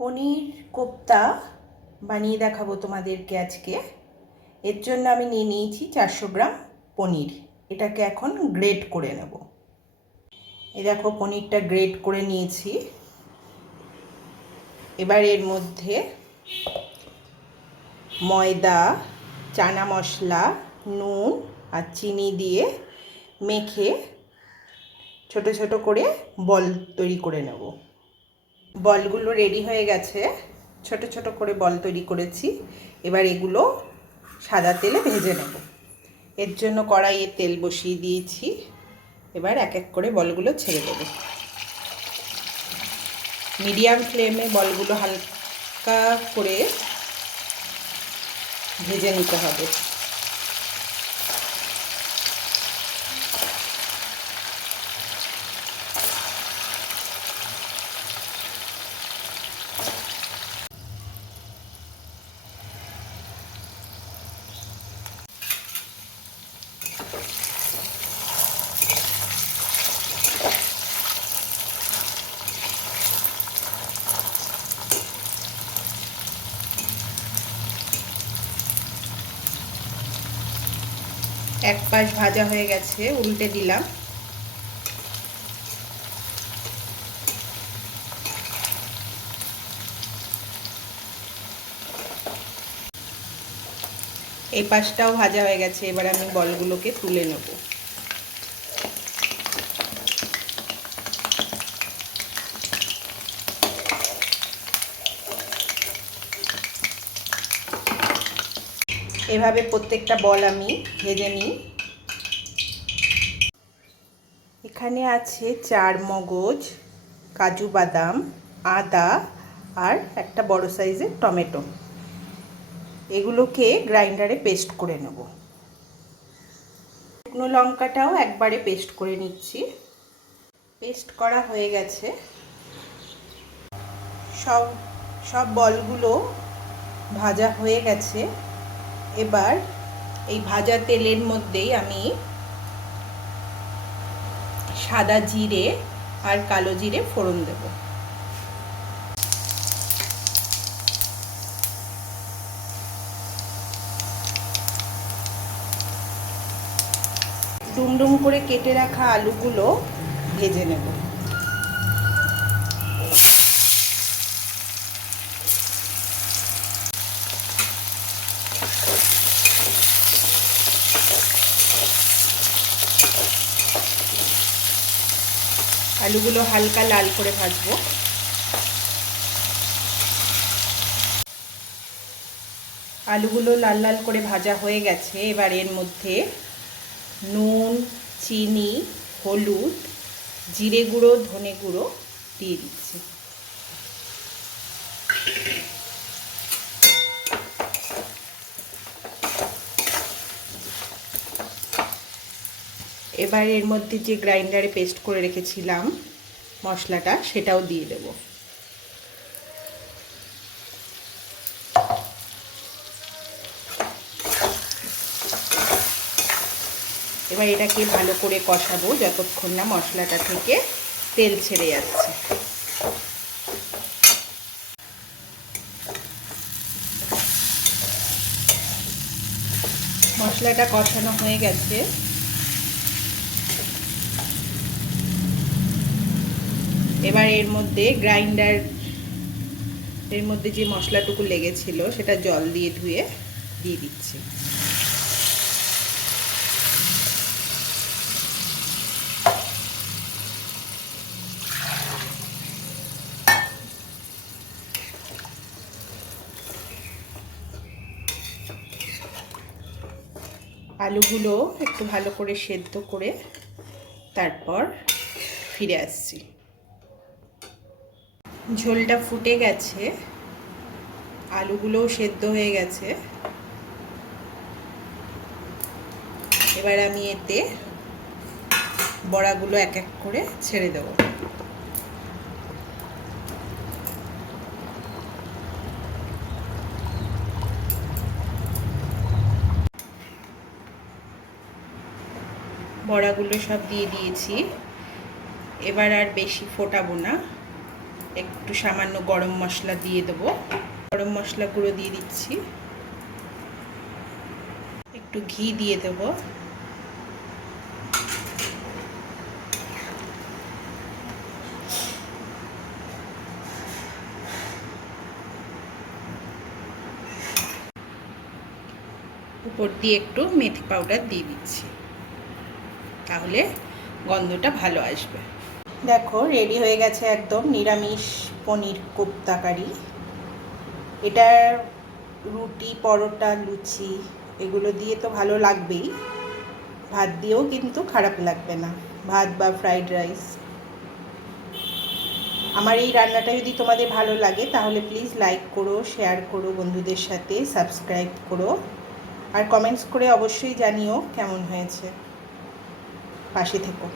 পনির কোপ্তা বানিয়ে দেখাবো তোমাদেরকে আজকে। এর জন্য আমি নিয়ে নিয়েছি 400 গ্রাম পনির। এটাকে এখন গ্রেট করে নেব। এই দেখো পনিরটা গ্রেট করে নিয়েছি। এবার এর মধ্যে ময়দা, চানা মশলা, নুন আর চিনি দিয়ে মেখে ছোট ছোট করে বল তৈরি করে নেব। বলগুলো রেডি হয়ে গেছে, ছোট ছোট করে বল তৈরি করেছি। এবার এগুলো সাদা তেলে ভেজে নেব। এর জন্য কড়াইয়ে তেল বসিয়ে দিয়েছি। এবার এক এক করে বলগুলো ছেড়ে দেব। মিডিয়াম ফ্লেমে বলগুলো হালকা করে ভেজে নিতে হবে। এক পাশ ভাজা হয়ে গেছে, উল্টে দিলাম। এই পাশটাও ভাজা হয়ে গেছে। এবার আমি বলগুলোকে তুলে নেব। এভাবে প্রত্যেকটা বল আমি ভেজে নিই। এখানে আছে চারমগজ, কাজু বাদাম, আদা আর একটা বড় সাইজের টমেটো। এগুলোকে গ্রাইন্ডারে পেস্ট করে নেব। শুকনো লঙ্কাটাও একবারে পেস্ট করে নিচ্ছি। পেস্ট করা হয়ে গেছে। সব বলগুলো ভাজা হয়ে গেছে। এবার এই ভাজা তেলের মধ্যেই আমি সাদা জিরে আর কালো জিরে ফোড়ন দেব। ডুমডুম করে কেটে রাখা আলুগুলো ভেজে নেব। আলুগুলো হালকা লাল করে ভাজবো। আলুগুলো লাল লাল করে ভাজা হয়ে গেছে। এবার এর মধ্যে নুন, চিনি, হলুদ, জিরে গুঁড়ো, ধনে গুঁড়ো দিয়ে দিচ্ছি। এবার এর মধ্যে যে গ্রাইন্ডারে পেস্ট করে রেখেছিলাম মশলাটা, সেটাও দিয়ে দেব। এবার এটাকে ভালো করে কষাবো যতক্ষণ না মশলাটা থেকে তেল ছেড়ে যাচ্ছে। মশলাটা কষানো হয়ে গেছে। এবার এর মধ্যে এর মধ্যে যে মশলাটুকু লেগেছিল সেটা জল দিয়ে ধুয়ে দিয়ে দিচ্ছি। আলুগুলো একটু ভালো করে সেদ্ধ করে তারপর ফিরে আসছি। ঝোলটা ফুটে গেছে, আলুগুলোও সেদ্ধ হয়ে গেছে। এবার আমি এতে বড়াগুলো এক এক করে ছেড়ে দেব। বড়াগুলো সব দিয়ে দিয়েছি। এবার আর বেশি ফোটাবো না, একটু সামান্য গরম মশলা দিয়ে দেবো। গরম মশলা গুঁড়ো দিয়ে দিচ্ছি। একটু ঘি দিয়ে দেবো। উপর দিয়ে একটু মেথি পাউডার দিয়ে দিচ্ছি, তাহলে গন্ধটা ভালো আসবে। দেখো রেডি হয়ে গেছে একদম নিরামিষ পনির কোপ্তা কারি। এটা রুটি, পরোটা, লুচি এগুলো দিয়ে তো ভালো লাগবেই, ভাত দিয়েও কিন্তু খারাপ লাগবে না, ভাত বা ফ্রাইড রাইস। আমার এই রান্নাটা যদি তোমাদের ভালো লাগে তাহলে প্লিজ লাইক করো, শেয়ার করো বন্ধুদের সাথে, সাবস্ক্রাইব করো, আর কমেন্টস করে অবশ্যই জানিও কেমন হয়েছে। পাশে থেকো।